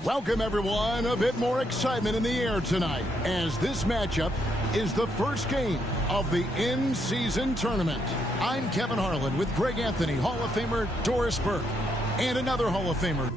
Welcome, everyone. A bit more excitement in the air tonight as this matchup is the first game of the in-season tournament. I'm Kevin Harlan with Greg Anthony, Hall of Famer Doris Burke, and another Hall of Famer.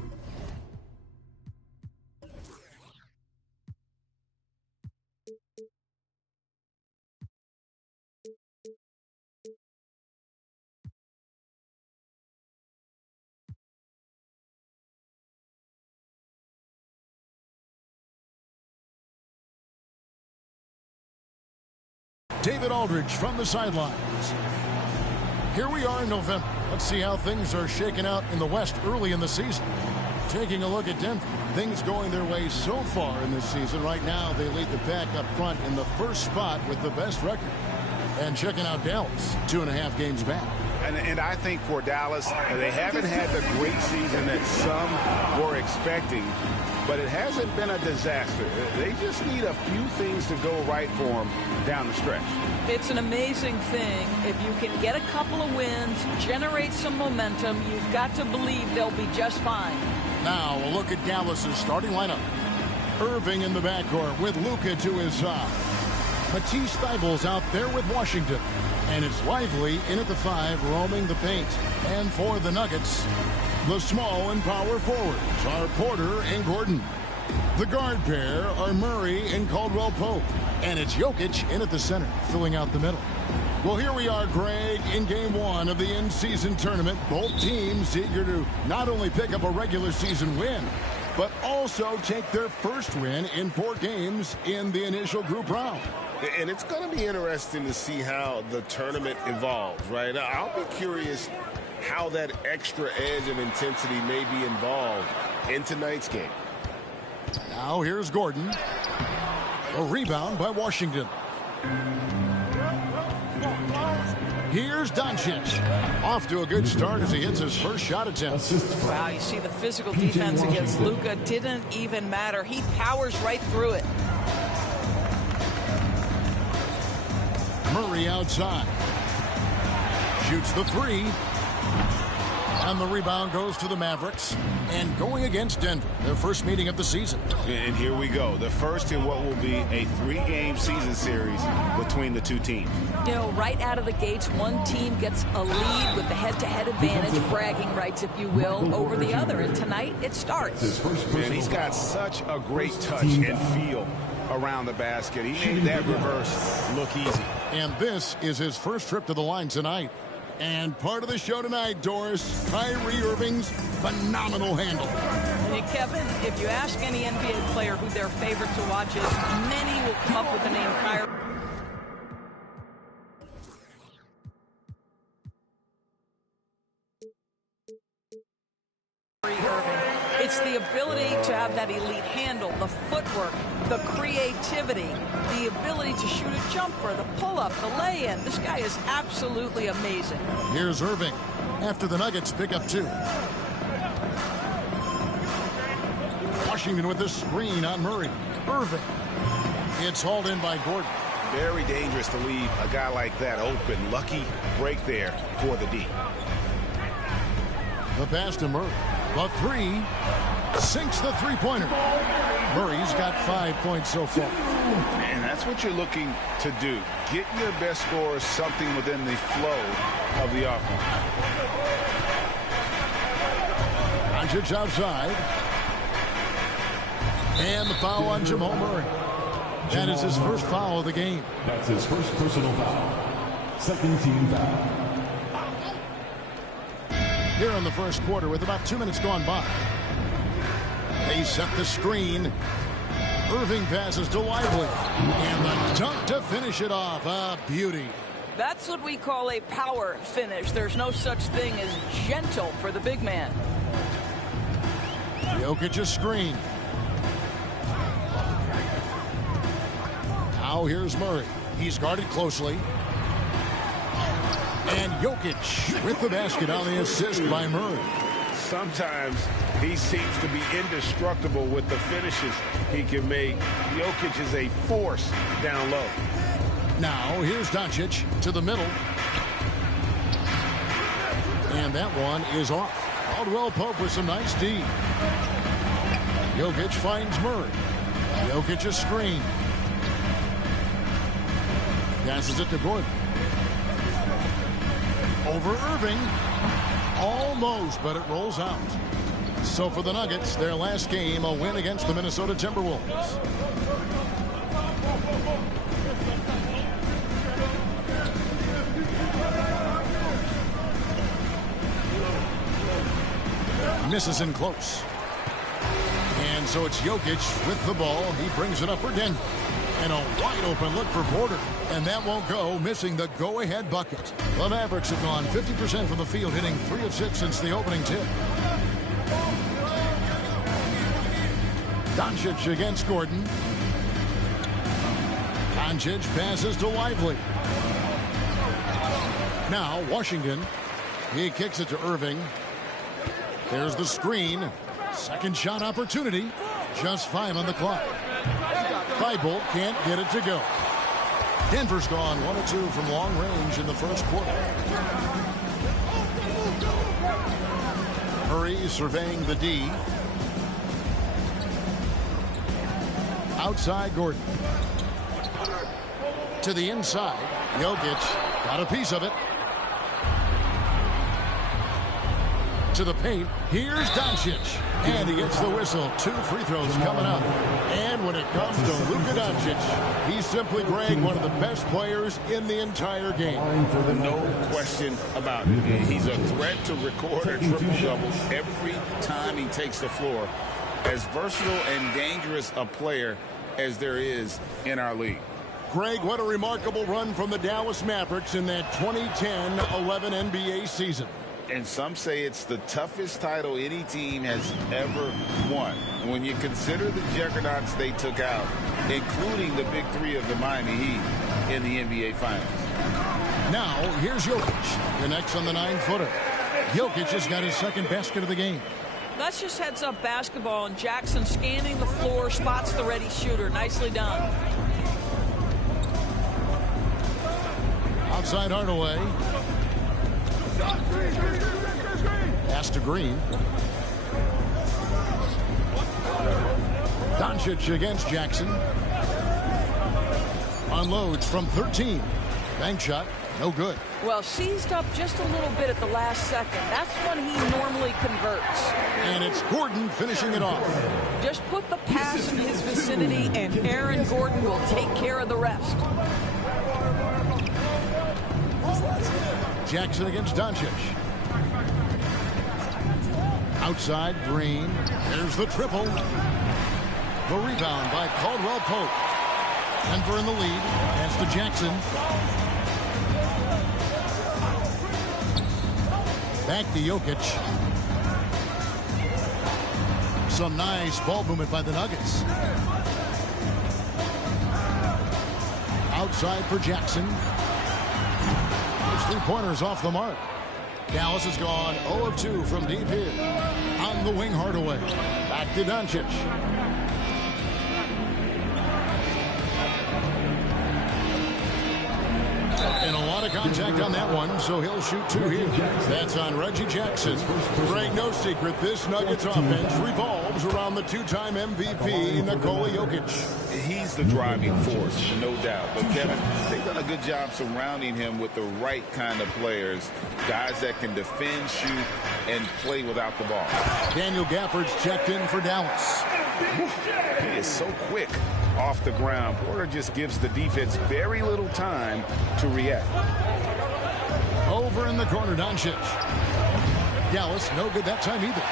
David Aldridge from the sidelines. Here we are in November. Let's see how things are shaking out in the West early in the season. Taking a look at Denver. Things going their way so far in this season. Right now, they lead the pack up front in the first spot with the best record. And checking out Dallas, 2.5 games back. And I think for Dallas, they haven't had the great season that some were expecting, but it hasn't been a disaster. They just need a few things to go right for them down the stretch. It's an amazing thing. If you can get a couple of wins, generate some momentum, you've got to believe they'll be just fine. Now a look at Dallas's starting lineup. Irving in the backcourt with Luka to his side. Matisse Thybulle's out there with Washington. And it's Lively in at the 5, roaming the paint. And for the Nuggets, the small and power forwards are Porter and Gordon. The guard pair are Murray and Caldwell Pope. And it's Jokic in at the center, filling out the middle. Well, here we are, Greg, in game 1 of the in-season tournament. Both teams eager to not only pick up a regular season win, but also take their first win in 4 games in the initial group round. And it's going to be interesting to see how the tournament evolves, right? I'll be curious how that extra edge of intensity may be involved in tonight's game. Now here's Gordon. A rebound by Washington. Here's Doncic. Off to a good start as he hits his first shot attempt. Wow, you see the physical defense against Luka didn't even matter. He powers right through it. Murray outside. Shoots the 3. And the rebound goes to the Mavericks. And going against Denver, their first meeting of the season. And here we go. The first in what will be a 3-game season series between the two teams. You know, right out of the gates, one team gets a lead with the head-to-head advantage, bragging rights, if you will, over the other. And tonight, it starts. Man, he's got such a great touch and feel around the basket. He made that reverse look easy. And this is his first trip to the line tonight. And part of the show tonight, Doris, Kyrie Irving's phenomenal handle. Hey, Kevin, if you ask any NBA player who their favorite to watch is, many will come up with the name Kyrie. It's the ability to have that elite handle, the footwork, the creativity, the ability to shoot a jumper, the pull-up, the lay-in. This guy is absolutely amazing. Here's Irving after the Nuggets pick up 2. Washington with the screen on Murray. Irving. It's hauled in by Gordon. Very dangerous to leave a guy like that open. Lucky break there for the D. The pass to Murray. The 3 sinks the three-pointer. Murray's got 5 points so far. And that's what you're looking to do. Get your best scorers something within the flow of the offense. Doncic outside. And the foul on Jamal Murray. That is his first foul of the game. That's his first personal foul. Second team foul. Here in the first quarter with about 2 minutes gone by. They set the screen. Irving passes to Lively. And the dunk to finish it off. A beauty. That's what we call a power finish. There's no such thing as gentle for the big man. Jokic's screen. Now here's Murray. He's guarded closely. And Jokic with the basket on the assist by Murray. Sometimes he seems to be indestructible with the finishes he can make. Jokic is a force down low. Now here's Doncic to the middle. And that one is off. Caldwell Pope with some nice D. Jokic finds Murray. Jokic a screen. Passes it to Gordon. Over Irving. Almost, but it rolls out. So for the Nuggets, their last game, a win against the Minnesota Timberwolves. Misses in close. And so it's Jokic with the ball. He brings it up for Denver. And a wide open look for Porter. And that won't go, missing the go-ahead bucket. The Mavericks have gone 50% from the field, hitting 3 of 6 since the opening tip. Doncic against Gordon. Doncic passes to Lively. Now Washington. He kicks it to Irving. There's the screen. Second shot opportunity. Just 5 on the clock. Thibault can't get it to go. Denver's gone 1 of 2 from long range in the first quarter. Murray surveying the D. Outside Gordon. To the inside. Jokic got a piece of it. To the paint. Here's Doncic. And he gets the whistle. 2 free throws coming up. And when it comes to Luka Doncic, he's simply, Greg, one of the best players in the entire game. No question about it. He's a threat to record a triple-double every time he takes the floor. As versatile and dangerous a player as there is in our league. Greg, what a remarkable run from the Dallas Mavericks in that 2010-11 NBA season. And some say it's the toughest title any team has ever won. When you consider the juggernauts they took out, including the big 3 of the Miami Heat in the NBA Finals. Now, here's Jokic. Connects on the 9-footer. Jokic has got his second basket of the game. That's just heads-up basketball, and Jackson scanning the floor, spots the ready shooter. Nicely done. Outside Hardaway. Pass to Green. Doncic against Jackson. Unloads from 13. Bank shot. No good. Well, seized up just a little bit at the last second. That's when he normally converts. And it's Gordon finishing it off. Just put the pass in his vicinity, and Aaron Gordon will take care of the rest. Jackson against Doncic. Outside Green. There's the triple. The rebound by Caldwell Pope. Denver in the lead. Pass to Jackson. Back to Jokic. Some nice ball movement by the Nuggets. Outside for Jackson. His 3-pointers off the mark. Dallas has gone 0 of 2 from deep here. On the wing, Hardaway. Back to Doncic. And a lot of contact on that one, so he'll shoot 2 here. That's on Reggie Jackson. Greg, no secret, this Nuggets offense revolves around the 2-time MVP, Nikola Jokic. He's the driving force, no doubt. But, Kevin, they've done a good job surrounding him with the right kind of players, guys that can defend, shoot, and play without the ball. Daniel Gafford's checked in for Dallas. He is so quick off the ground. Porter just gives the defense very little time to react. Over in the corner, Doncic. Dallas, no good that time either.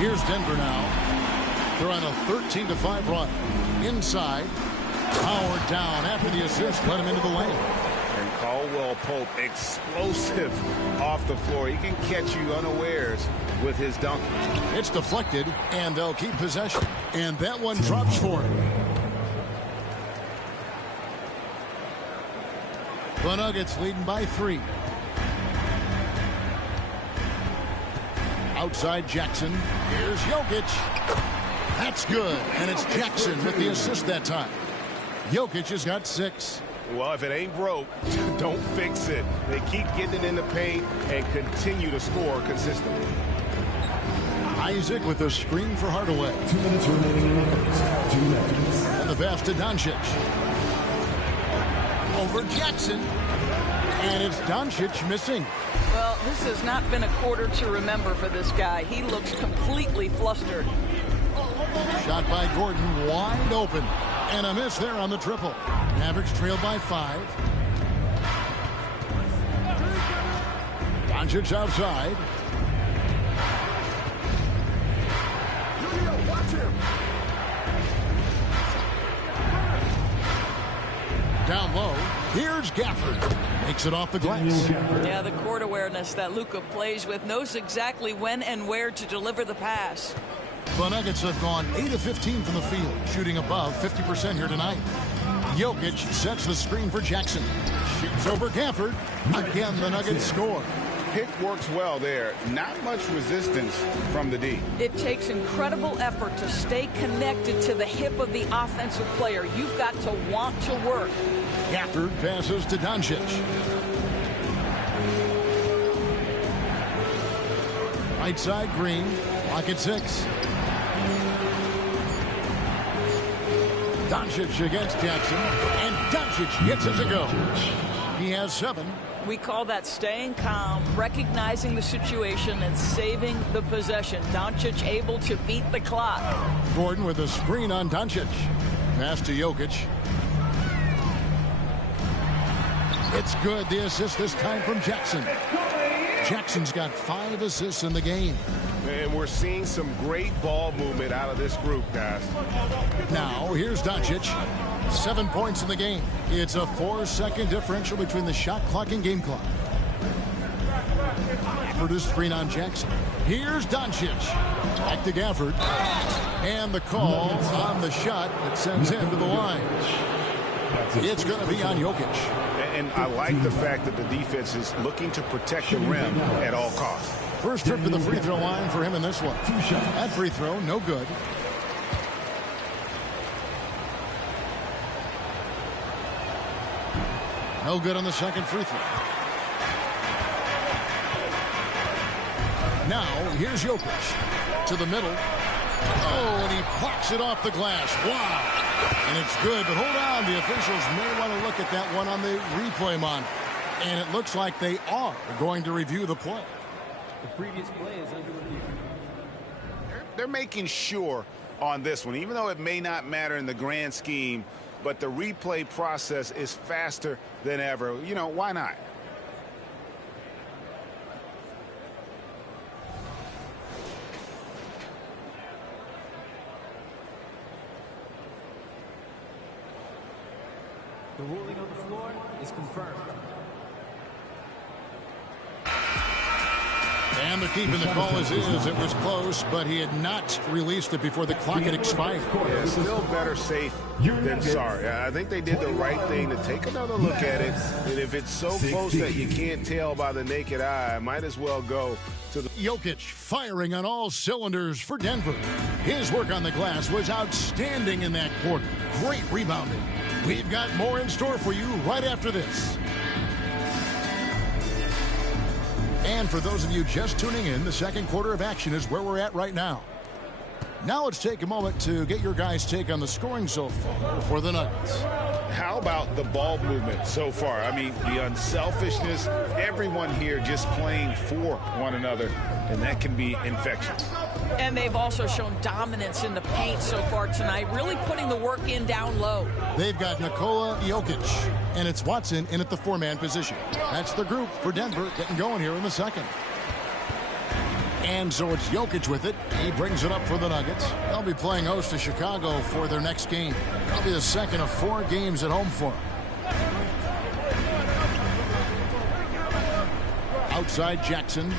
Here's Denver now. They're on a 13-5 run. Inside. Howard down after the assist. Let him into the lane. And Caldwell Pope, explosive off the floor. He can catch you unawares with his dunk. It's deflected, and they'll keep possession. And that one drops for him. The Nuggets leading by 3. Outside Jackson. Here's Jokic. That's good. And it's Jackson with the assist that time. Jokic has got 6. Well, if it ain't broke, don't fix it. They keep getting it in the paint and continue to score consistently. Isaac with the screen for Hardaway. 2 minutes remaining in the first. 2 minutes. And the pass to Doncic. Over Jackson. And it's Doncic missing. Well, this has not been a quarter to remember for this guy. He looks completely flustered. Shot by Gordon, wide open. And a miss there on the triple. Mavericks trailed by 5. Doncic outside. Down low. Here's Gafford. Makes it off the glass. Yeah, the court awareness that Luka plays with, knows exactly when and where to deliver the pass. The Nuggets have gone 8 of 15 from the field, shooting above 50% here tonight. Jokic sets the screen for Jackson. Shoots over Gafford. Again, the Nuggets score. Pick works well there. Not much resistance from the D. It takes incredible effort to stay connected to the hip of the offensive player. You've got to want to work. Gafford passes to Doncic. Right side, Green. Clock at 6. Doncic against Jackson. And Doncic gets it to go. He has 7. We call that staying calm, recognizing the situation, and saving the possession. Doncic able to beat the clock. Gordon with a screen on Doncic. Pass to Jokic. It's good. The assist this time from Jackson. Jackson's got 5 assists in the game. And we're seeing some great ball movement out of this group, guys. Now, here's Doncic. 7 points in the game. It's a 4-second differential between the shot clock and game clock. Gafford is screen on Jackson. Here's Doncic. Back to Gafford. And the call on the shot that sends him to the line. It's going to be on Jokic. And I like the fact that the defense is looking to protect the rim at all costs. First trip to the free throw line for him in this one. That free throw, no good. No good on the second free throw. Now, here's Jokic. To the middle. Oh, and he plucks it off the glass. Wow. And it's good, but hold on. The officials may want to look at that one on the replay monitor. And it looks like they are going to review the play. The previous play is under review. They're making sure on this one, even though it may not matter in the grand scheme, but the replay process is faster than ever. You know, why not? The ruling on the floor is confirmed. And the keep in the call is it was close, but he had not released it before the clock had expired. Yeah, still better safe than sorry. I think they did the right thing to take another look at it. And if it's so close that you can't tell by the naked eye, might as well go to the... Jokic firing on all cylinders for Denver. His work on the glass was outstanding in that quarter. Great rebounding. We've got more in store for you right after this. And for those of you just tuning in, the second quarter of action is where we're at right now. Now let's take a moment to get your guys' take on the scoring so far for the Nuggets. How about the ball movement so far? I mean, the unselfishness, everyone here just playing for one another, and that can be infectious. And they've also shown dominance in the paint so far tonight, really putting the work in down low. They've got Nikola Jokic, and it's Watson in at the 4-man position. That's the group for Denver getting going here in the second. And so it's Jokic with it. He brings it up for the Nuggets. They'll be playing host to Chicago for their next game. That'll be the second of 4 games at home for them. Outside Jackson.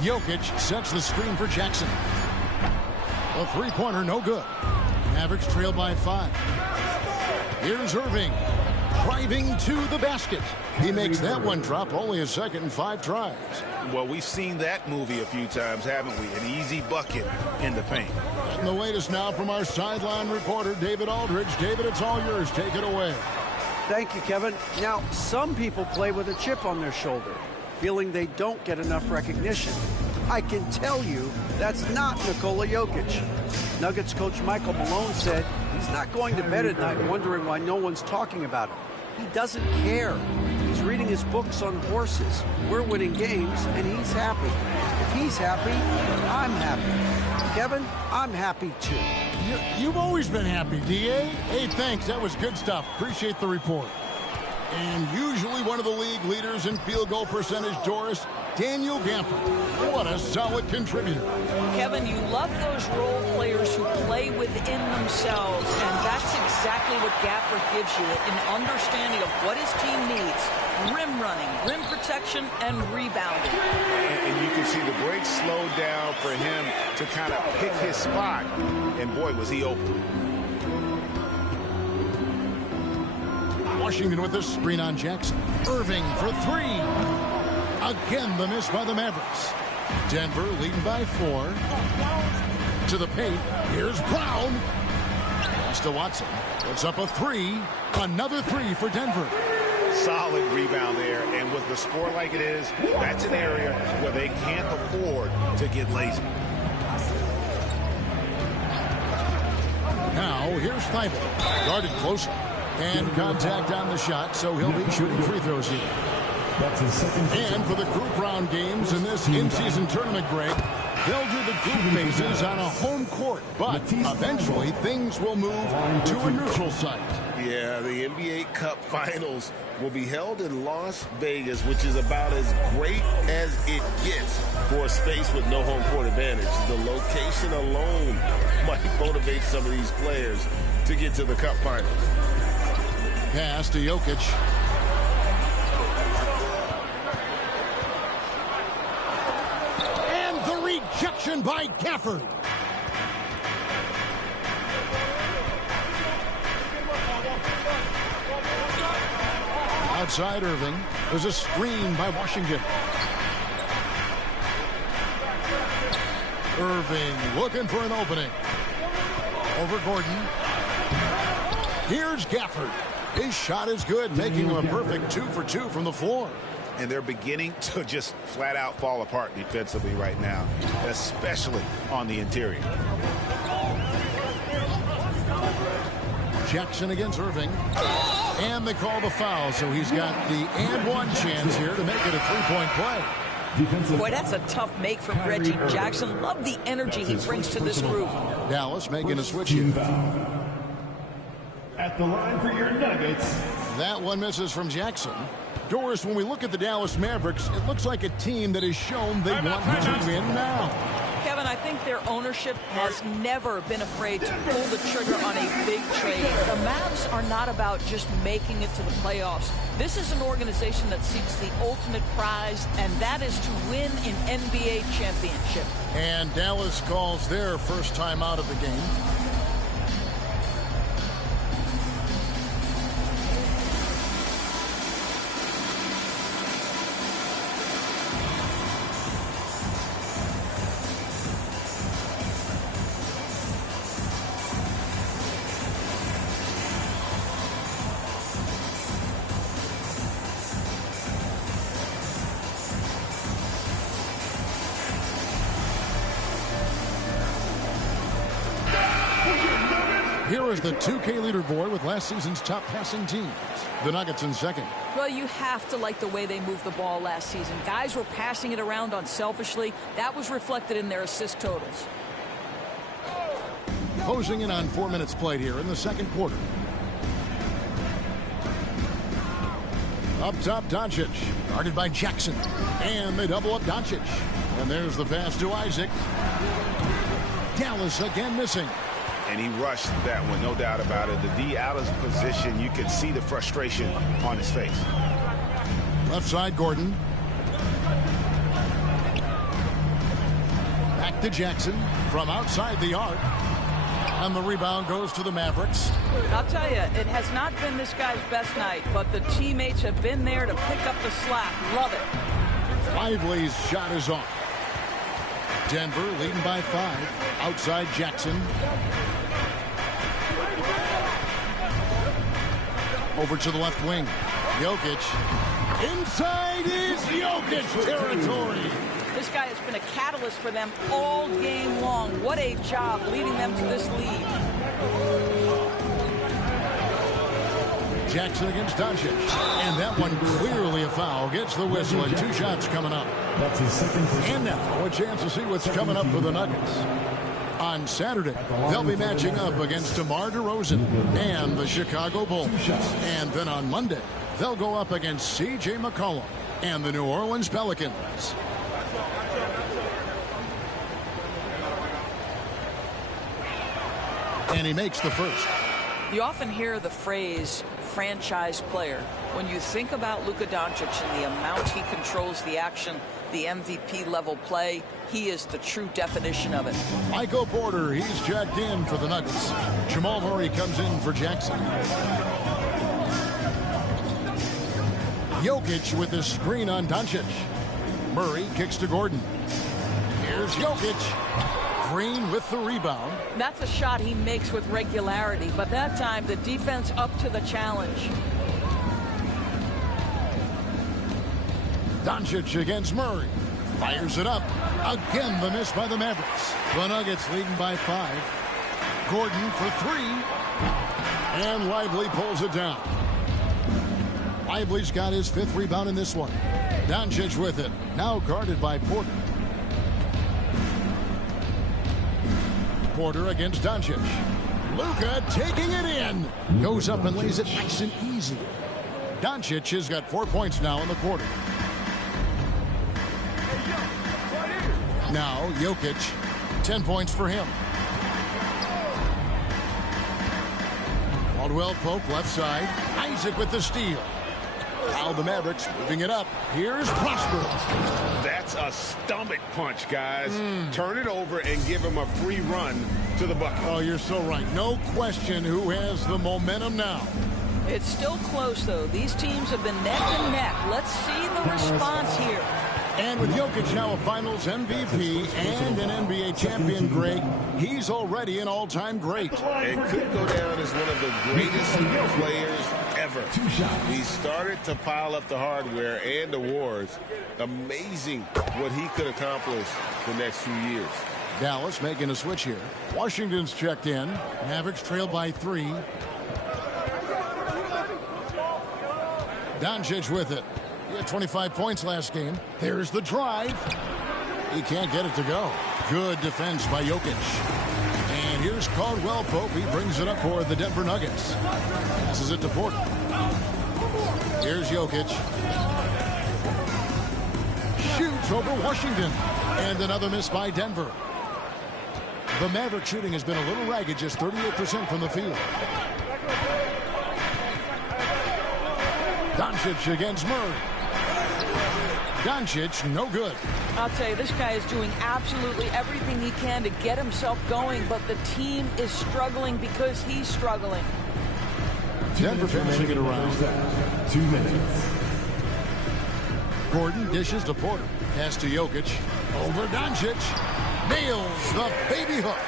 Jokic sets the screen for Jackson. A three-pointer, no good. Mavericks trail by 5. Here's Irving, driving to the basket. He makes that one drop, only a second and 5 tries. Well, we've seen that movie a few times, haven't we? An easy bucket in the paint. And the latest now from our sideline reporter, David Aldridge. David, it's all yours. Take it away. Thank you, Kevin. Now, some people play with a chip on their shoulder, feeling they don't get enough recognition. I can tell you that's not Nikola Jokic. Nuggets coach Michael Malone said he's not going to bed at night wondering why no one's talking about him. He doesn't care. He's reading his books on horses. We're winning games, and he's happy. If he's happy, I'm happy. Kevin, I'm happy too. You've always been happy, D.A. Hey, thanks. That was good stuff. Appreciate the report. And usually one of the league leaders in field goal percentage, Doris, Daniel Gafford. What a solid contributor. Kevin, you love those role players who play within themselves, and that's exactly what Gafford gives you, an understanding of what his team needs. Rim running, rim protection, and rebounding. And you can see the break slowed down for him to kind of pick his spot, and boy, was he open. Washington with a screen on Jackson. Irving for three. Again, the miss by the Mavericks. Denver leading by 4. To the paint. Here's Brown. Pass to Watson. Puts up a 3. Another 3 for Denver. Solid rebound there, and with the score like it is, that's an area where they can't afford to get lazy. Now, here's Thibault. Guarded closer. And contact on the shot, so he'll be shooting free throws here. And for the group round games in this in-season tournament, Greg, they'll do the group phases on a home court, but eventually things will move to a neutral site. Yeah, the NBA Cup Finals will be held in Las Vegas, which is about as great as it gets for a space with no home court advantage. The location alone might motivate some of these players to get to the Cup Finals. Pass to Jokic. And the rejection by Gafford. Outside Irving. There's a screen by Washington. Irving looking for an opening. Over Gordon. Here's Gafford. His shot is good, making him a perfect 2 for 2 from the floor. And they're beginning to just flat out fall apart defensively right now, especially on the interior. Jackson against Irving. And they call the foul, so he's got the and one chance here to make it a three-point play. Boy, that's a tough make from Reggie Jackson. Love the energy he brings to this group. Dallas making a switch here. At the line for your Nuggets. That one misses from Jackson. Doris, when we look at the Dallas Mavericks, it looks like a team that has shown they want to win now. Kevin, I think their ownership has never been afraid to pull the trigger on a big trade. The Mavs are not about just making it to the playoffs. This is an organization that seeks the ultimate prize, and that is to win an NBA championship. And Dallas calls their first time out of the game. Here is the 2K leaderboard with last season's top passing teams. The Nuggets in second. Well, you have to like the way they moved the ball last season. Guys were passing it around unselfishly. That was reflected in their assist totals. Closing in on 4 minutes played here in the second quarter. Up top, Doncic. Guarded by Jackson. And they double up Doncic. And there's the pass to Isaac. Dallas again missing. And he rushed that one, no doubt about it. The D out of position, you could see the frustration on his face. Left side, Gordon. Back to Jackson from outside the arc. And the rebound goes to the Mavericks. I'll tell you, it has not been this guy's best night, but the teammates have been there to pick up the slack. Love it. Lively's shot is off. Denver leading by 5. Outside Jackson. Over to the left wing. Jokic. Inside is Jokic territory. The This guy has been a catalyst for them all game long. What a job leading them to this lead. Jackson against Doncic. And that one clearly a foul. Gets the whistle and 2 shots coming up. That's his second. And now a chance to see what's coming up for the Nuggets. On Saturday, they'll be matching up against DeMar DeRozan and the Chicago Bulls. And then on Monday, they'll go up against C.J. McCollum and the New Orleans Pelicans. And he makes the first. You often hear the phrase franchise player. When you think about Luka Doncic and the amount he controls the action, the MVP level play, he is the true definition of it. Michael Porter, he's checked in for the Nuggets. Jamal Murray comes in for Jackson. Jokic with the screen on Doncic. Murray kicks to Gordon. Here's Jokic. Green with the rebound. That's a shot he makes with regularity, but that time the defense up to the challenge. Doncic against Murray. Fires it up. Again, the miss by the Mavericks. The Nuggets leading by 5. Gordon for 3. And Lively pulls it down. Lively's got his 5th rebound in this one. Doncic with it. Now guarded by Porter. Porter against Doncic. Luka taking it in. Goes up and lays it nice and easy. Doncic has got 4 points now in the quarter. Now Jokic, 10 points for him. Caldwell Pope left side. Isaac with the steal. Now the Mavericks moving it up. Here's Prosper. That's a stomach punch, guys. Turn it over and give him a free run to the bucket. Oh, you're so right. No question who has the momentum now. It's still close, though. These teams have been neck and neck. Let's see the response here. And with Jokic now a Finals MVP and an NBA champion, Greg, he's already an all-time great. And could go down as one of the greatest players ever. He started to pile up the hardware and awards. Amazing what he could accomplish the next few years. Dallas making a switch here. Washington's checked in. Mavericks trail by 3. Doncic with it. He had 25 points last game. There's the drive. He can't get it to go. Good defense by Jokic. And here's Caldwell Pope. He brings it up for the Denver Nuggets. Passes it to Porter. Here's Jokic. Shoots over Washington. And another miss by Denver. The Maverick shooting has been a little ragged, just 38% from the field. Doncic against Murray. Doncic, no good. I'll tell you, this guy is doing absolutely everything he can to get himself going, but the team is struggling because he's struggling. Denver passing it around. 2 minutes. Gordon dishes to Porter. Pass to Jokic. Over Doncic. Nails the baby hook.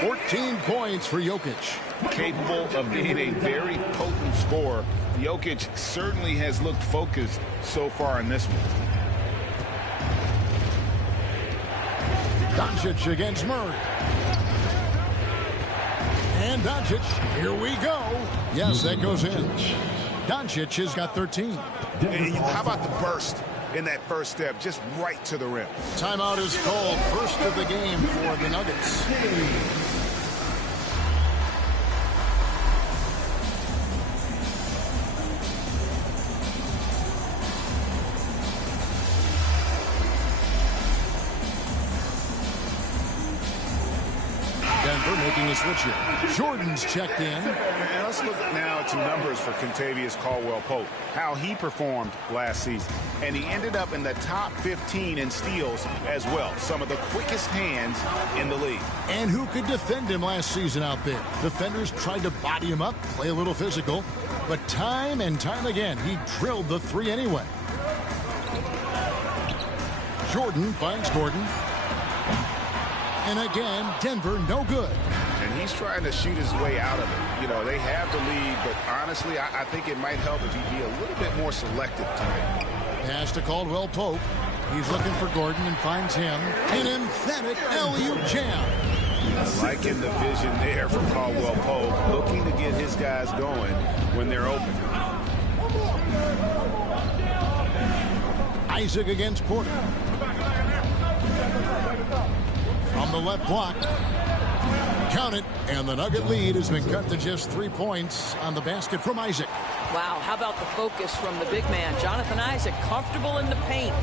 14 points for Jokic. Capable of being a very potent scorer. Jokic certainly has looked focused so far in this one. Doncic against Murray. And Doncic, here we go. Yes, that goes in. Doncic has got 13. And how about the burst in that first step, just right to the rim? Timeout is called. First of the game for the Nuggets. Denver making a switch here. Jordan's checked in. And let's look now at some numbers for Kentavious Caldwell-Pope, how he performed last season. And he ended up in the top 15 in steals as well. Some of the quickest hands in the league. And who could defend him last season out there? Defenders tried to body him up, play a little physical, but time and time again, he drilled the 3 anyway. Jordan finds Gordon. And again, Denver no good. And he's trying to shoot his way out of it. You know, they have the lead, but honestly, I think it might help if he'd be a little bit more selective tonight. Pass to Caldwell Pope. He's looking for Gordon and finds him. An emphatic alley-oop jam. Liking the vision there from Caldwell Pope, looking to get his guys going when they're open. Isaac against Porter. From the left block. Count it, and the Nugget lead has been cut to just 3 points on the basket from Isaac. Wow, how about the focus from the big man, Jonathan Isaac, comfortable in the paint.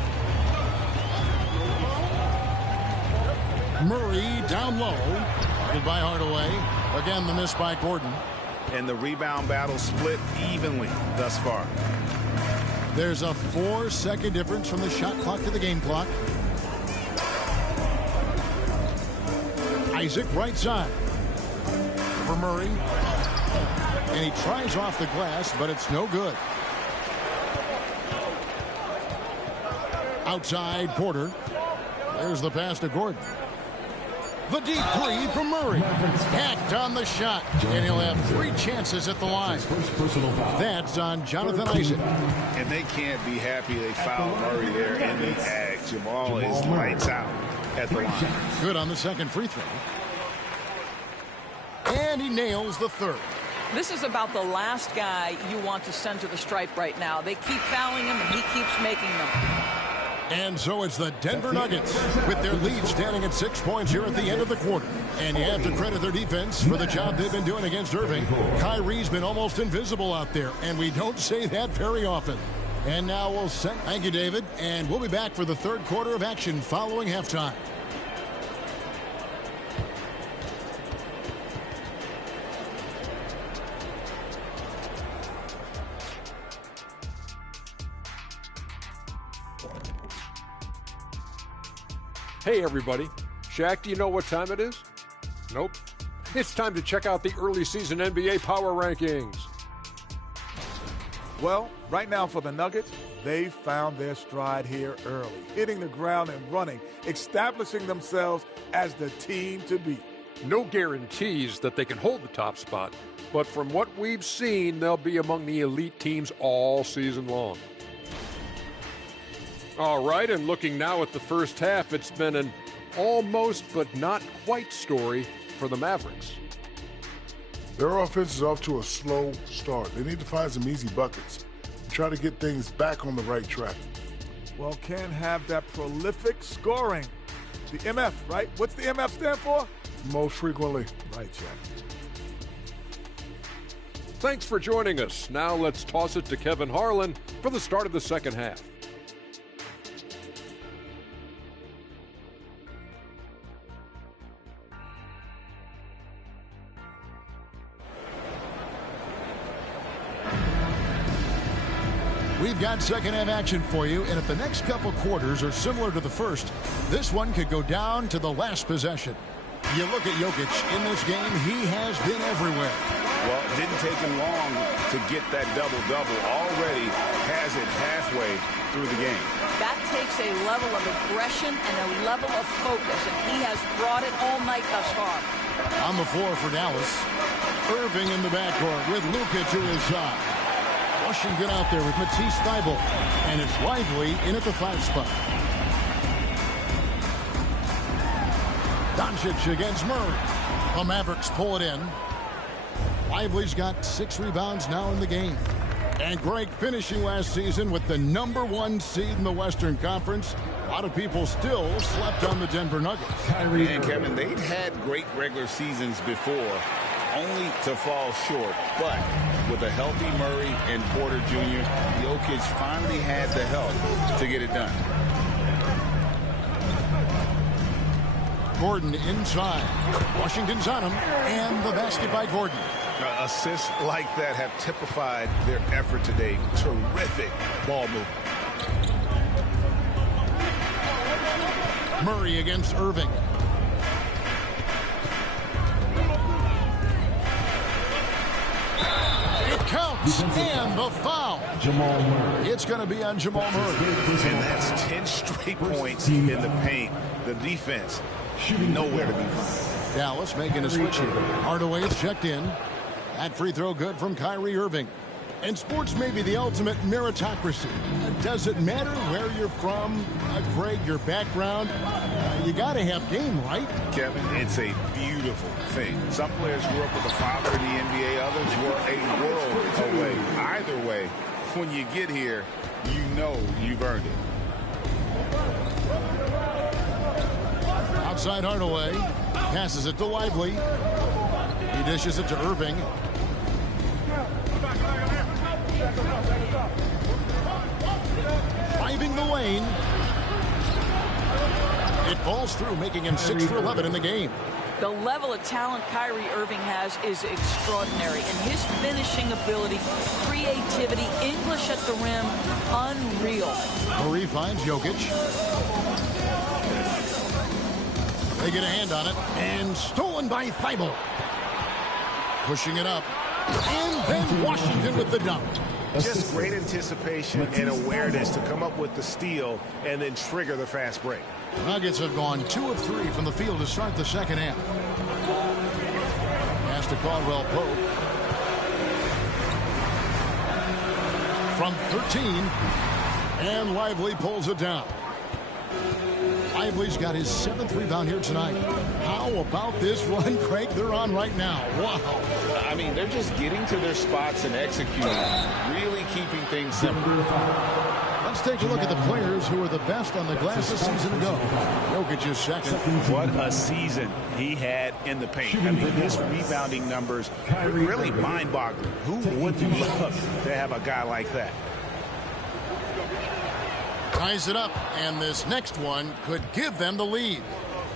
Murray down low. Guarded by Hardaway. Again, the miss by Gordon. And the rebound battle split evenly thus far. There's a 4-second difference from the shot clock to the game clock. Isaac right side. For Murray. And he tries off the glass, but it's no good. Outside, Porter. There's the pass to Gordon. The deep three from Murray. Hacked on the shot. And he'll have 3 chances at the line. That's on Jonathan Isaac. And they can't be happy they fouled Murray there in the act. Jamal is lights out at the line. Good on the second free throw. And he nails the third. This is about the last guy you want to send to the stripe right now. They keep fouling him, and he keeps making them. And so it's the Denver Nuggets with their lead standing at 6 points here at the end of the quarter. And you have to credit their defense for the job they've been doing against Irving. Kyrie's been almost invisible out there, and we don't say that very often. And now we'll send. Thank you, David. And we'll be back for the third quarter of action following halftime. Hey everybody, Shaq, do you know what time it is? Nope. It's time to check out the early season NBA Power Rankings. Well, right now for the Nuggets, they found their stride here early, hitting the ground and running, establishing themselves as the team to beat. No guarantees that they can hold the top spot, but from what we've seen, they'll be among the elite teams all season long. All right, and looking now at the first half, it's been an almost but not quite story for the Mavericks. Their offense is off to a slow start. They need to find some easy buckets and try to get things back on the right track. Well, can't have that prolific scoring. The MF, right? What's the MF stand for? Most frequently. Right, Jack. Thanks for joining us. Now let's toss it to Kevin Harlan for the start of the second half. We've got second half action for you, and if the next couple quarters are similar to the first, this one could go down to the last possession. You look at Jokic in this game, he has been everywhere. Well, it didn't take him long to get that double-double. Already has it halfway through the game. That takes a level of aggression and a level of focus, and he has brought it all night thus far. On the floor for Dallas, Irving in the backcourt with Luka to his side. Washington out there with Matisse Thybulle, and it's Lively in at the 5 spot. Doncic against Murray. The Mavericks pull it in. Lively's got 6 rebounds now in the game. And Greg finishing last season with the #1 seed in the Western Conference. A lot of people still slept on the Denver Nuggets. And Kevin, they'd had great regular seasons before, only to fall short. But with a healthy Murray and Porter Jr., Jokic finally had the help to get it done. Gordon inside. Washington's on him, and the basket by Gordon. Assists like that have typified their effort today. Terrific ball movement. Murray against Irving. It counts, and the foul. Jamal Murray. It's going to be on Jamal Murray. And that's 10 straight points in the paint. The defense nowhere to be found. Dallas making a switch here. Hardaway is checked in. That free throw good from Kyrie Irving. And sports may be the ultimate meritocracy. Does it matter where you're from, Craig, your background? You got to have game, right? Kevin, it's a beautiful thing. Some players grew up with a father in the NBA. Others were a world away. Either way, when you get here, you know you've earned it. Outside Hardaway. Passes it to Lively. He dishes it to Irving. Driving the lane. It falls through, making him 6 for 11 in the game. The level of talent Kyrie Irving has is extraordinary. And his finishing ability, creativity, English at the rim, unreal. Murray finds Jokic. They get a hand on it. And stolen by Thibault. Pushing it up. And then Washington with the dunk. Just great anticipation and awareness to come up with the steal and then trigger the fast break. The Nuggets have gone 2 of 3 from the field to start the second half. Pass to Caldwell Pope. From 13. And Lively pulls it down. Lively's got his 7th rebound here tonight. How about this run, Craig, they're on right now? Wow. I mean, they're just getting to their spots and executing, really keeping things simple. Let's take a look at the players who are the best on the glass a season ago. Jokic is second. What a season he had in the paint. I mean, his rebounding numbers are really mind-boggling. Who wouldn't love to have a guy like that? Ties it up, and this next one could give them the lead.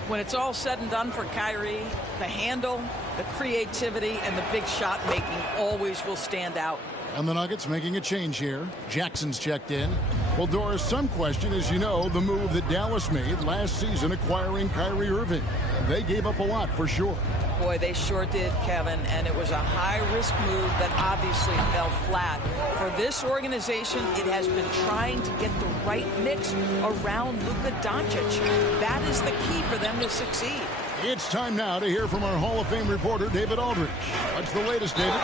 When it's all said and done for Kyrie, the handle, the creativity, and the big shot making always will stand out. And the Nuggets making a change here. Jackson's checked in. Well, Doris, some question, as you know, the move that Dallas made last season acquiring Kyrie Irving. They gave up a lot for sure. Boy, they sure did, Kevin, and it was a high-risk move that obviously fell flat. For this organization, it has been trying to get the right mix around Luka Doncic. That is the key for them to succeed. It's time now to hear from our Hall of Fame reporter, David Aldridge. What's the latest, David?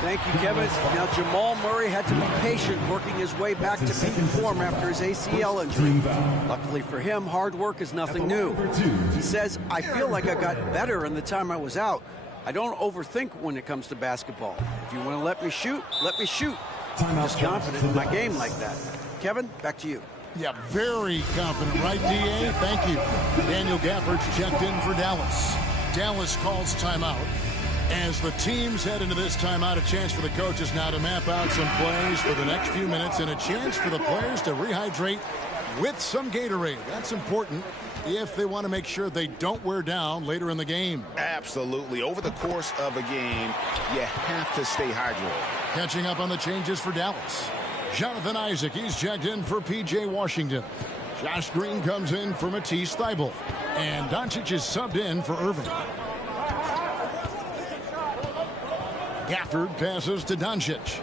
Thank you, Kevin. Now, Jamal Murray had to be patient working his way back to peak form after his ACL injury. Luckily for him, hard work is nothing new. He says, I feel like I got better in the time I was out. I don't overthink when it comes to basketball. If you want to let me shoot, let me shoot. I'm just confident in my game like that. Kevin, back to you. Yeah, very confident, right, D.A.? Thank you. Daniel Gafford's checked in for Dallas. Dallas calls timeout. As the teams head into this timeout, a chance for the coaches now to map out some plays for the next few minutes and a chance for the players to rehydrate with some Gatorade. That's important if they want to make sure they don't wear down later in the game. Absolutely. Over the course of a game, you have to stay hydrated. Catching up on the changes for Dallas. Jonathan Isaac, he's checked in for P.J. Washington. Josh Green comes in for Matisse Thybulle. And Doncic is subbed in for Irving. Gafford passes to Doncic.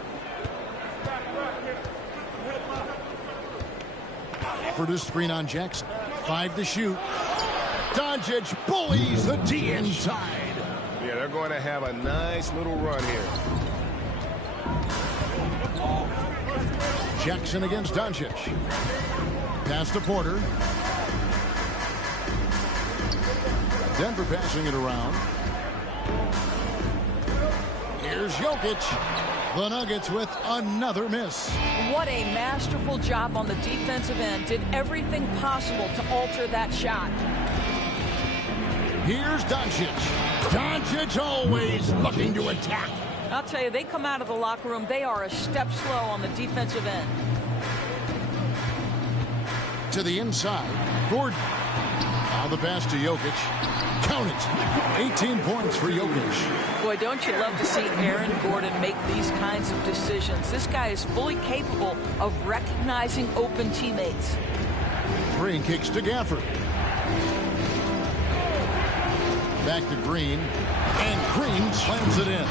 Gafford is screen on Jackson. 5 to shoot. Doncic bullies the D inside. Yeah, they're going to have a nice little run here. Jackson against Doncic. Pass to Porter. Denver passing it around. Here's Jokic. The Nuggets with another miss. What a masterful job on the defensive end. Did everything possible to alter that shot. Here's Doncic. Doncic always looking to attack. I'll tell you, they come out of the locker room, they are a step slow on the defensive end. To the inside, Gordon. Now the pass to Jokic. Count it. 18 points for Jokic. Boy, don't you love to see Aaron Gordon make these kinds of decisions. This guy is fully capable of recognizing open teammates. Green kicks to Gafford. Back to Green. And Green slams it in.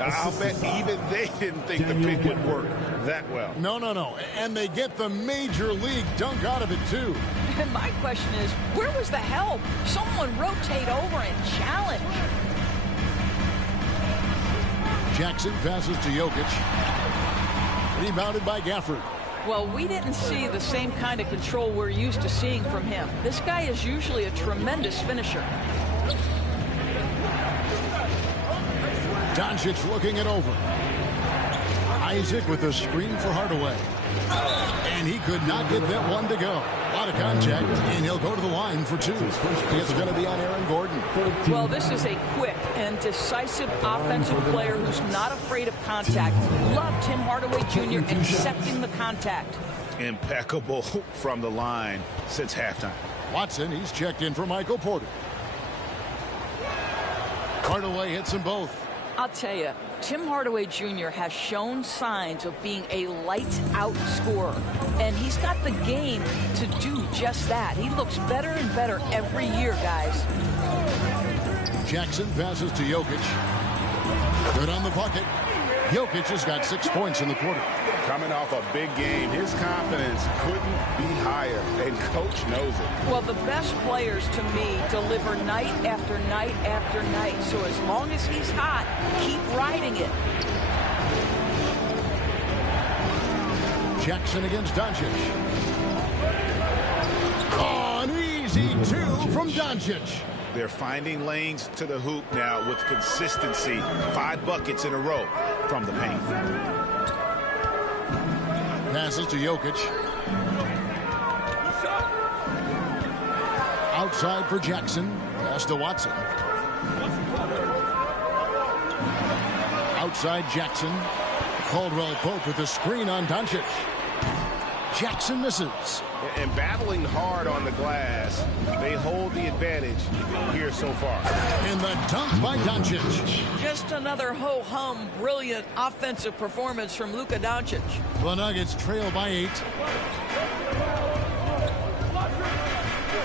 I'll bet even they didn't think the pick would work that well. No. And they get the major league dunk out of it, too. And my question is, where was the help? Someone rotate over and challenge. Jackson passes to Jokic. Rebounded by Gafford. Well, we didn't see the same kind of control we're used to seeing from him. This guy is usually a tremendous finisher. Doncic looking it over. Isaac with a screen for Hardaway. And he could not get that one to go. A lot of contact, and he'll go to the line for two. It's going to be on Aaron Gordon. Well, this is a quick and decisive offensive player who's not afraid of contact. Love Tim Hardaway Jr. accepting the contact. Impeccable from the line since halftime. Watson, he's checked in for Michael Porter. Hardaway hits them both. I'll tell you, Tim Hardaway Jr. has shown signs of being a lights-out scorer, and he's got the game to do just that. He looks better and better every year, guys. Jackson passes to Jokic. Good on the bucket. Jokic has got 6 points in the quarter. Coming off a big game, his confidence couldn't be higher, and coach knows it. Well, the best players, to me, deliver night after night after night. So as long as he's hot, keep riding it. Jackson against Doncic. Oh, an easy two from Doncic. They're finding lanes to the hoop now with consistency. 5 buckets in a row from the paint. Passes to Jokic. Outside for Jackson. Pass to Watson. Outside Jackson. Caldwell Pope with the screen on Doncic. Jackson misses. And battling hard on the glass, they hold the advantage here so far. And the dunk by Doncic. Just another ho-hum, brilliant offensive performance from Luka Doncic. The Nuggets trail by 8.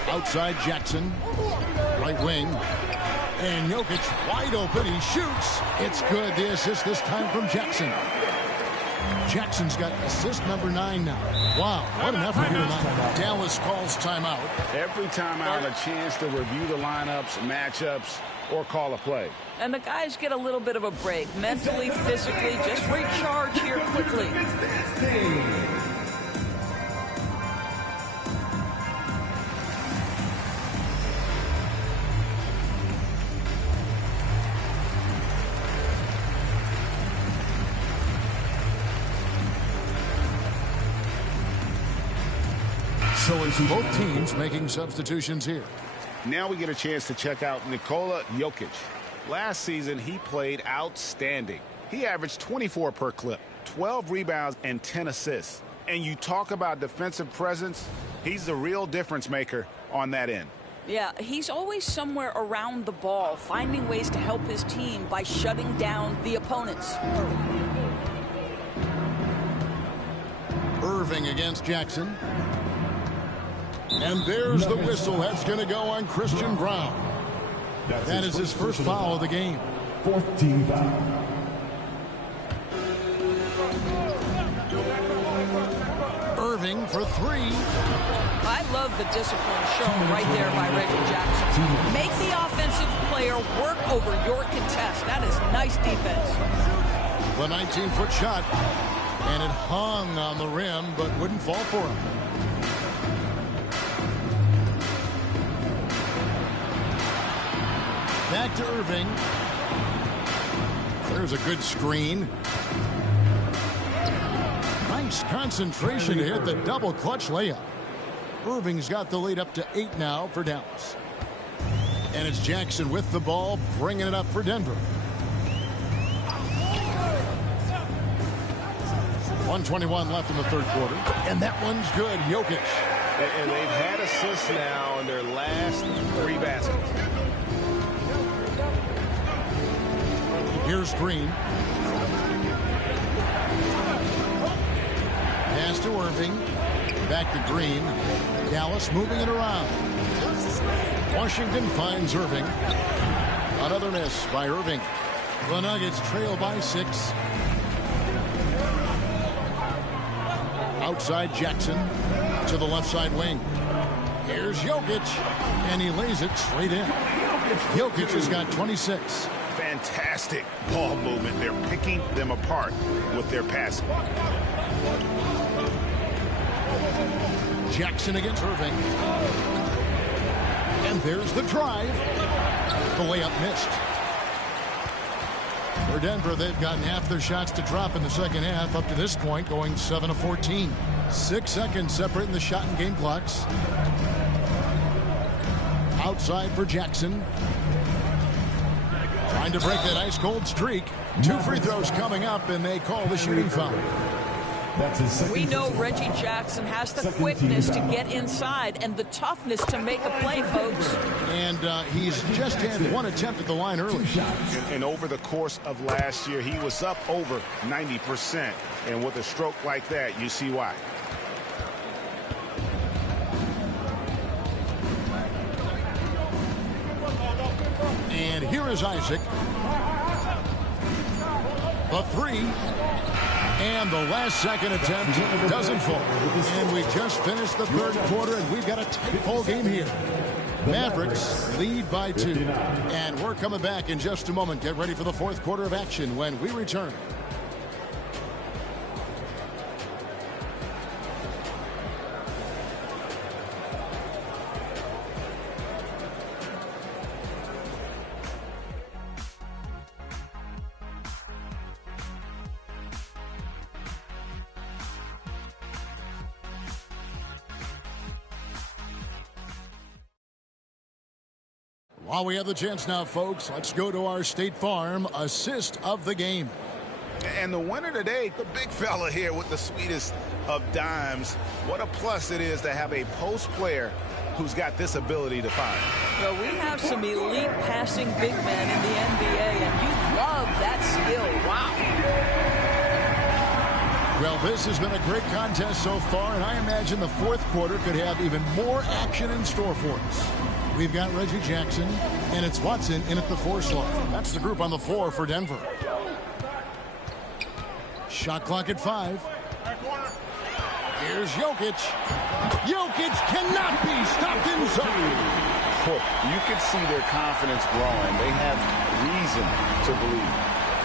Outside Jackson. Right wing. And Jokic wide open. He shoots. It's good. The assist this time from Jackson. Jackson's got assist number 9 now. Wow, what an effort here tonight. Dallas calls timeout. Every timeout, a chance to review the lineups, matchups, or call a play. And the guys get a little bit of a break. Mentally, physically, just recharge here quickly. So it's both teams making substitutions here. Now we get a chance to check out Nikola Jokic. Last season, he played outstanding. He averaged 24 per clip, 12 rebounds, and 10 assists. And you talk about defensive presence, he's the real difference maker on that end. Yeah, he's always somewhere around the ball, finding ways to help his team by shutting down the opponents. Irving against Jackson. And there's the whistle. That's going to go on Christian Brown. That is his first foul of the game. 4th team foul. Irving for 3. I love the discipline shown right there by Reggie Jackson. Make the offensive player work over your contest. That is nice defense. The 19-foot shot. And it hung on the rim, but wouldn't fall for him. Back to Irving. There's a good screen. Nice concentration to hit the double clutch layup. Irving's got the lead up to 8 now for Dallas. And it's Jackson with the ball, bringing it up for Denver. 1:21 left in the third quarter. And that one's good. Jokic. And they've had assists now in their last 3 baskets. Here's Green. Pass to Irving. Back to Green. Dallas moving it around. Washington finds Irving. Another miss by Irving. The Nuggets trail by 6. Outside Jackson to the left side wing. Here's Jokic. And he lays it straight in. Jokic has got 26. Fantastic ball movement. They're picking them apart with their passing. Jackson against Irving. And there's the drive. The layup missed. For Denver, they've gotten half their shots to drop in the second half up to this point, going 7 of 14. 6 seconds separating the shot and game clocks. Outside for Jackson. Trying to break that ice-cold streak. 2 free throws coming up, and they call the shooting foul. We know Reggie Jackson has the quickness to get inside and the toughness to make a play, folks. And he's just had 1 attempt at the line early. And over the course of last year, he was up over 90%. And with a stroke like that, you see why. And here is Isaac. The 3. And the last second attempt doesn't fall. And we just finished the third quarter, and we've got a tight ball game here. Mavericks lead by 2. And we're coming back in just a moment. Get ready for the fourth quarter of action when we return. While we have the chance now, folks, let's go to our State Farm assist of the game. And the winner today, the big fella here with the sweetest of dimes. What a plus it is to have a post player who's got this ability to find. Well, we have some elite passing big men in the NBA, and you love that skill. Wow. Well, this has been a great contest so far, and I imagine the fourth quarter could have even more action in store for us. We've got Reggie Jackson, and it's Watson in at the 4 slot. That's the group on the floor for Denver. Shot clock at 5. Here's Jokic. Jokic cannot be stopped inside. You can see their confidence growing. They have reason to believe.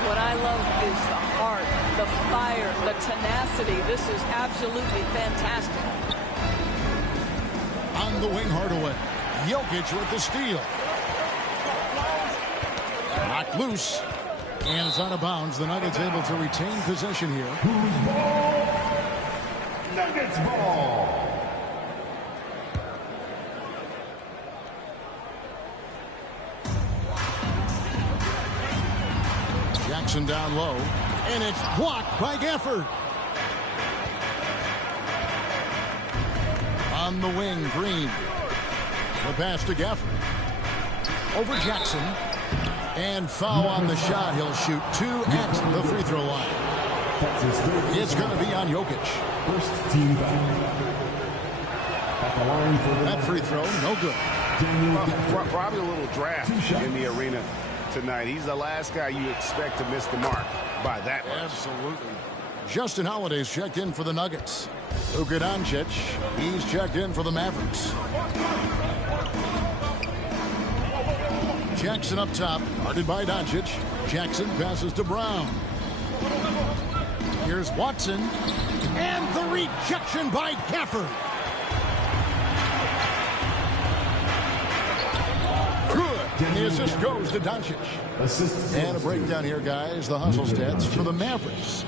What I love is the heart, the fire, the tenacity. This is absolutely fantastic. On the wing, Hardaway. Jokic with the steal. Knocked loose. And it's out of bounds. The Nuggets able to retain possession here. Who's ball? Nuggets ball. Jackson down low. And it's blocked by Gafford. On the wing, Green. The pass to Gafford. Over Jackson. And foul on the shot. He'll shoot 2 at the free throw line. It's going to be on Jokic. First team foul. At the line for that free throw, no good. Probably a little draft in the arena tonight. He's the last guy you expect to miss the mark by that much. Absolutely. Justin Holiday's checked in for the Nuggets. Luka Doncic, he's checked in for the Mavericks. Jackson up top, guarded by Doncic. Jackson passes to Brown. Here's Watson. And the rejection by Gafford. Good. The assist goes to Doncic. And a breakdown here, guys. The hustle stats for the Mavericks.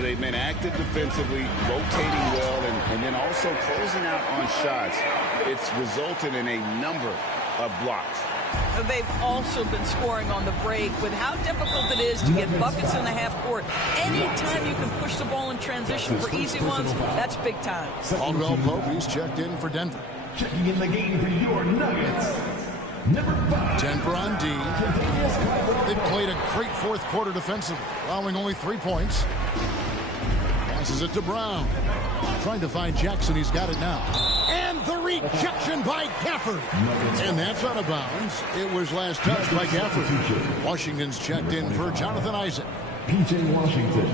They've been active defensively, rotating well, and then also closing out on shots. It's resulted in a number of blocks. They've also been scoring on the break. With how difficult it is to get buckets in the half court, anytime you can push the ball in transition for easy ones, that's big time. Caldwell Pope, he's checked in for Denver. Checking in the game for your Nuggets. Number 5. Denver on D. They played a great fourth quarter defensively, allowing only 3 points. Passes it to Brown. Trying to find Jackson. He's got it now. And the rejection by Gafford. And that's out of bounds. It was last touched by Gafford. Washington's checked in for Jonathan Isaac. P.J. Washington.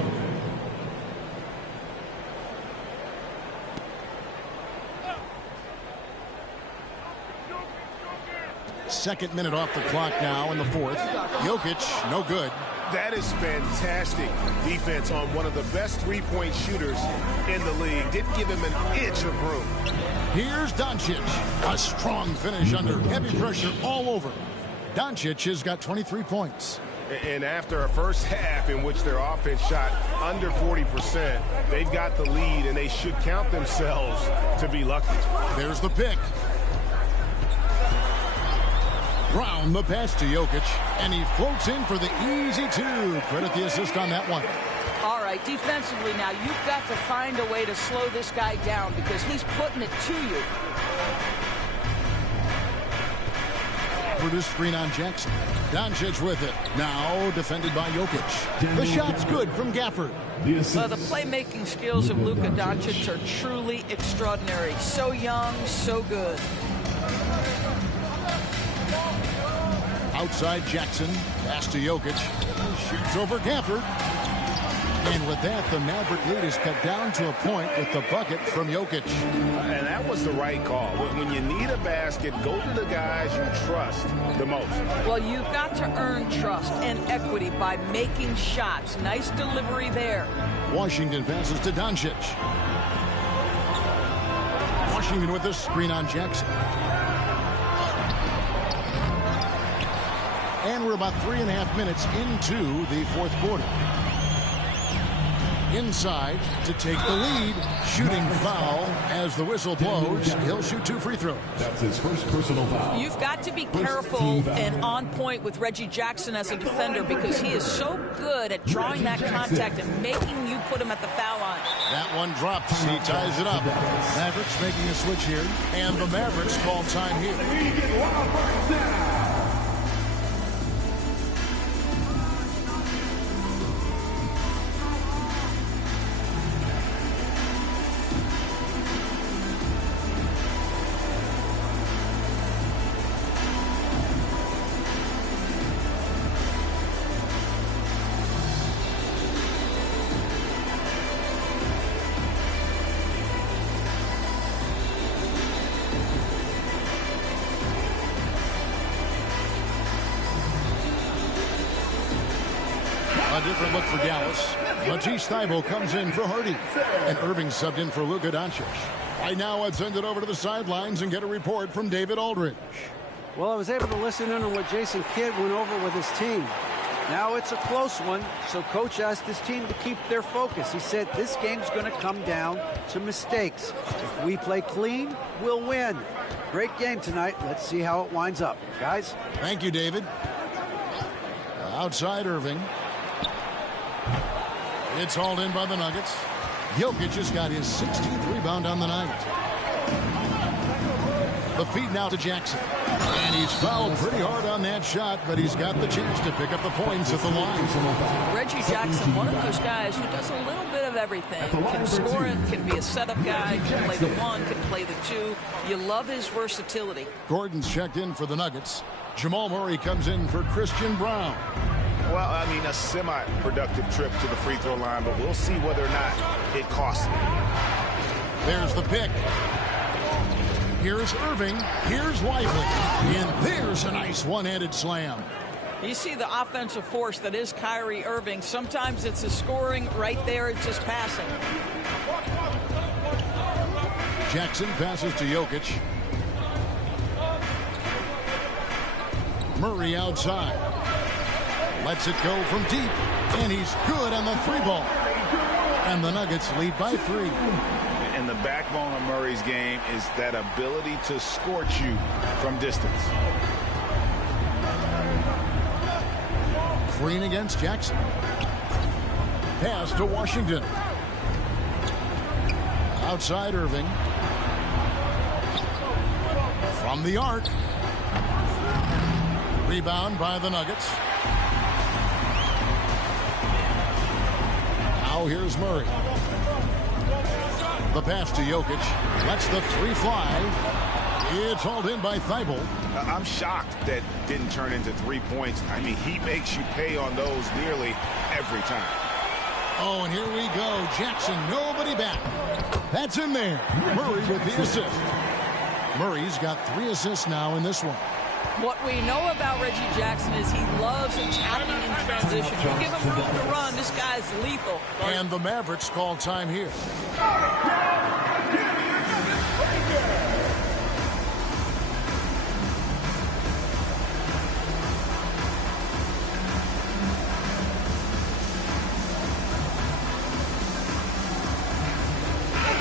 22nd minute off the clock now in the fourth. Jokic, no good. That is fantastic defense on one of the best three-point shooters in the league. Didn't give him an inch of room. Here's Doncic. A strong finish under heavy pressure all over. Doncic has got 23 points. And after a first half in which their offense shot under 40%, they've got the lead, and they should count themselves to be lucky. There's the pick. Brown the pass to Jokic, and he floats in for the easy two. Credit the assist on that one. All right, defensively now, you've got to find a way to slow this guy down because he's putting it to you. For this screen on Jackson. Doncic with it. Now defended by Jokic. The shot's good from Gafford. Well, the playmaking skills of Luka Doncic are truly extraordinary. So young, so good. Outside Jackson. Pass to Jokic. Shoots over Gafford. And with that, the Maverick lead is cut down to a point with the bucket from Jokic. And that was the right call. When you need a basket, go to the guys you trust the most. Well, you've got to earn trust and equity by making shots. Nice delivery there. Washington passes to Doncic. Washington with the screen on Jackson. And we're about 3.5 minutes into the fourth quarter. Inside to take the lead. Shooting foul as the whistle blows. He'll shoot 2 free throws. That's his first personal foul. You've got to be careful and on point with Reggie Jackson as a defender because he is so good at drawing that contact and making you put him at the foul line. That one drops. He ties it up. Mavericks making a switch here. And the Mavericks call time here. A different look for Dallas. Matisse Thybulle comes in for Hardy. And Irving subbed in for Luka Doncic. Right now, let's send it over to the sidelines and get a report from David Aldridge. Well, I was able to listen in on what Jason Kidd went over with his team. Now it's a close one, so Coach asked his team to keep their focus. He said this game's going to come down to mistakes. If we play clean, we'll win. Great game tonight. Let's see how it winds up. Guys? Thank you, David. Outside Irving. It's hauled in by the Nuggets. Jokic just got his 16th rebound on the night. The feed now to Jackson. And he's fouled pretty hard on that shot, but he's got the chance to pick up the points at the line. Reggie Jackson, one of those guys who does a little bit of everything. Can score it, can be a setup guy, can play the 1, can play the 2. You love his versatility. Gordon's checked in for the Nuggets. Jamal Murray comes in for Christian Brown. Well, I mean, a semi-productive trip to the free throw line, but we'll see whether or not it costs him. There's the pick. Here's Irving. Here's Lively. And there's a nice one-handed slam. You see the offensive force that is Kyrie Irving. Sometimes it's his scoring. Right there, it's just passing. Jackson passes to Jokic. Murray outside. Lets it go from deep. And he's good on the 3-ball. And the Nuggets lead by 3. And the backbone of Murray's game is that ability to scorch you from distance. Green against Jackson. Pass to Washington. Outside Irving. From the arc. Rebound by the Nuggets. Now here's Murray. The pass to Jokic. Lets the 3 fly. It's hauled in by Thybulle. I'm shocked that didn't turn into 3 points. I mean, he makes you pay on those nearly every time. Oh, and here we go. Jackson, nobody back. That's in there. Murray with the assist. Murray's got 3 assists now in this one. What we know about Reggie Jackson is he loves attacking in transition. You give him room to run, this guy's lethal. And the Mavericks call time here.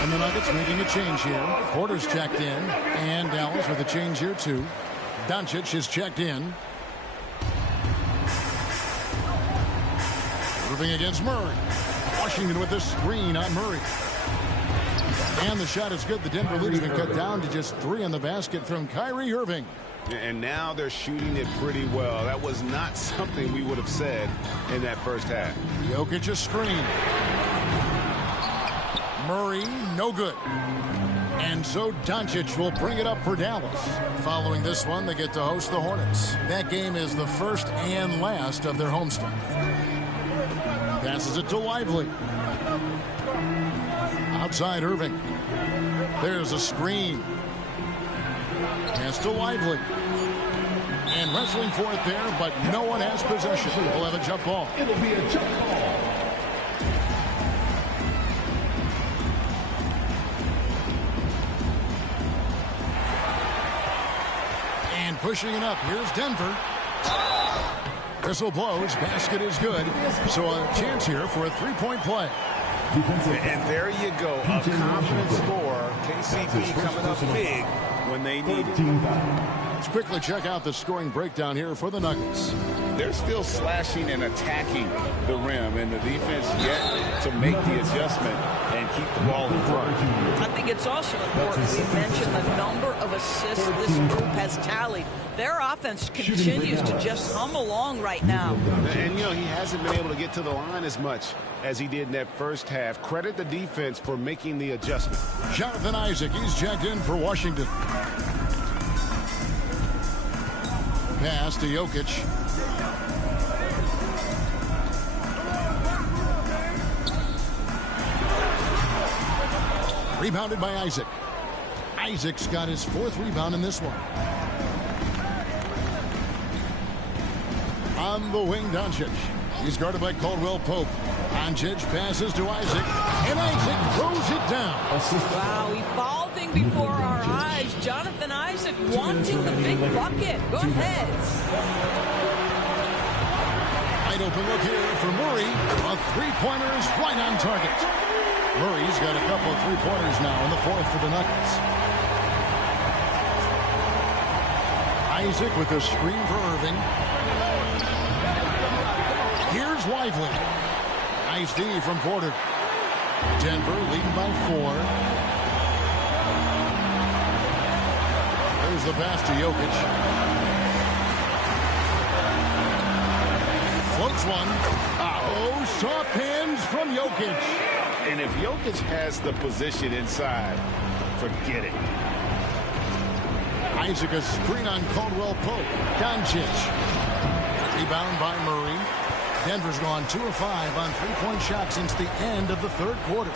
And the Nuggets making a change here. Porter's checked in, and Dallas with a change here too. Doncic is checked in. Moving against Murray. Washington with a screen on Murray. And the shot is good. The Denver lead has been cut down to just 3 in the basket from Kyrie Irving. And now they're shooting it pretty well. That was not something we would have said in that first half. Jokic a screen. Murray, no good. And so Doncic will bring it up for Dallas. Following this one, they get to host the Hornets. That game is the first and last of their homestand. Passes it to Lively. Outside Irving. There's a screen. Pass to Lively. And wrestling for it there, but no one has possession. We'll have a jump ball. It'll be a jump ball. Pushing it up. Here's Denver. Whistle blows. Basket is good. So a chance here for a three-point play. And there you go. A confident scorer. KCP coming up big when they need it. Let's quickly check out the scoring breakdown here for the Nuggets. They're still slashing and attacking the rim, and the defense yet to make the adjustment and keep the ball in front. I think it's also important we mention the number of assists this group has tallied. Their offense continues to just hum along right now. And, you know, he hasn't been able to get to the line as much as he did in that first half. Credit the defense for making the adjustment. Jonathan Isaac, he's checked in for Washington. Pass to Jokic. Rebounded by Isaac. Isaac's got his 4th rebound in this one. On the wing, Doncic. He's guarded by Caldwell Pope. Doncic passes to Isaac, and Isaac throws it down. Wow, evolving before our eyes. Jonathan Isaac wanting the big bucket. Go ahead. Wide open look here for Murray. A three-pointer is right on target. Murray's got a couple of three-pointers now in the 4th for the Nuggets. Isaac with a screen for Irving. Here's Lively. Nice D from Porter. Denver leading by 4. There's the pass to Jokic. Floats one. Oh, soft hands from Jokic. And if Jokic has the position inside, forget it. Isaac a screen on Caldwell Pope. Doncic. Rebound by Murray. Denver's gone 2 of 5 on three-point shots since the end of the 3rd quarter.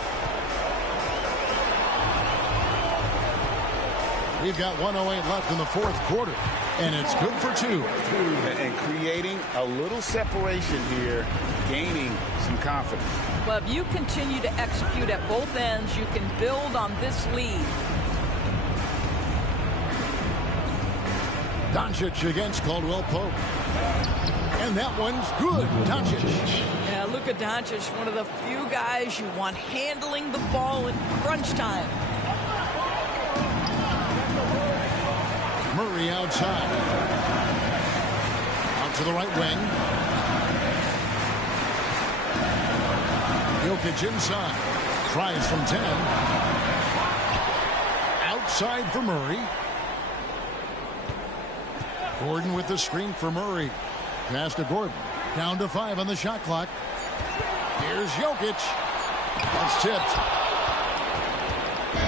We've got 1:08 left in the 4th quarter, and it's good for 2. And creating a little separation here, gaining some confidence. Well, if you continue to execute at both ends, you can build on this lead. Doncic against Caldwell Pope. And that one's good. Doncic. Yeah, Luka Doncic, one of the few guys you want handling the ball in crunch time. Murray outside. Out to the right wing. Jokic inside. Tries from 10. Outside for Murray. Gordon with the screen for Murray. Pass to Gordon. Down to 5 on the shot clock. Here's Jokic. That's tipped.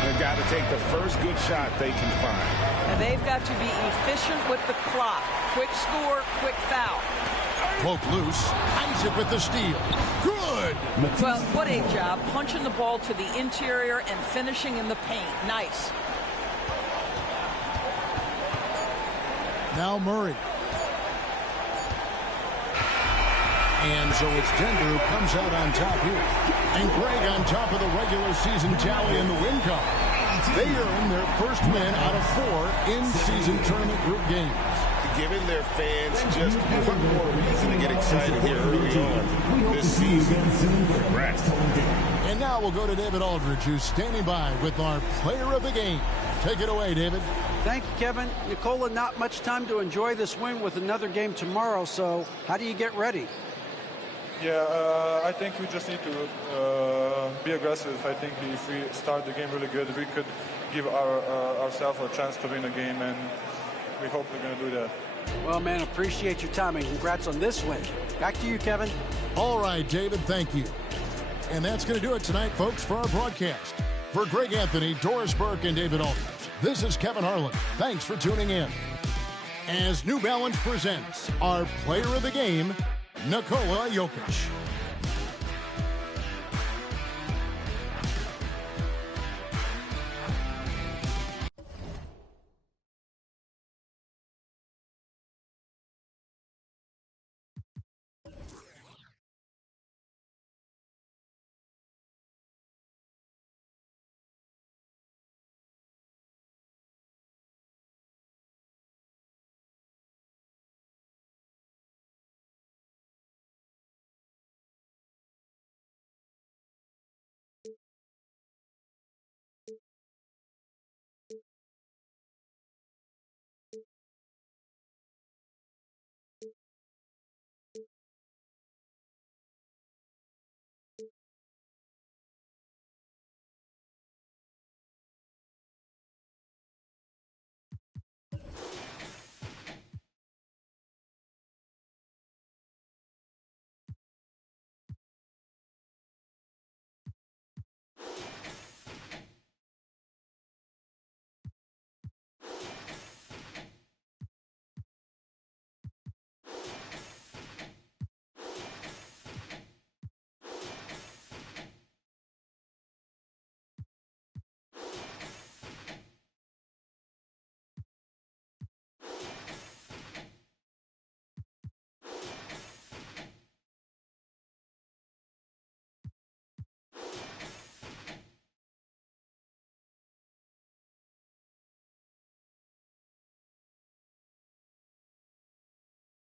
They've got to take the first good shot they can find. And they've got to be efficient with the clock. Quick score, quick foul. Pope loose. Isaac with the steal. Good. Well, what a job. Punching the ball to the interior and finishing in the paint. Nice. Now Murray. And so it's Denver who comes out on top here. And Greg on top of the regular season tally in the win column. They earn their first win out of 4 in-season tournament group games. Giving their fans just one more reason to get excited here early on this season. Congrats. And now we'll go to David Aldridge, who's standing by with our player of the game. Take it away, David. Thank you, Kevin. Nikola, not much time to enjoy this win with another game tomorrow, so how do you get ready? Yeah, I think we just need to be aggressive. I think if we start the game really good, we could give ourselves a chance to win a game, and we hope we're going to do that. Well, man, appreciate your time, and congrats on this win. Back to you, Kevin. All right, David, thank you. And that's going to do it tonight, folks, for our broadcast. For Greg Anthony, Doris Burke, and David Aldridge, this is Kevin Harlan. Thanks for tuning in. As New Balance presents our player of the game, Nikola Jokic.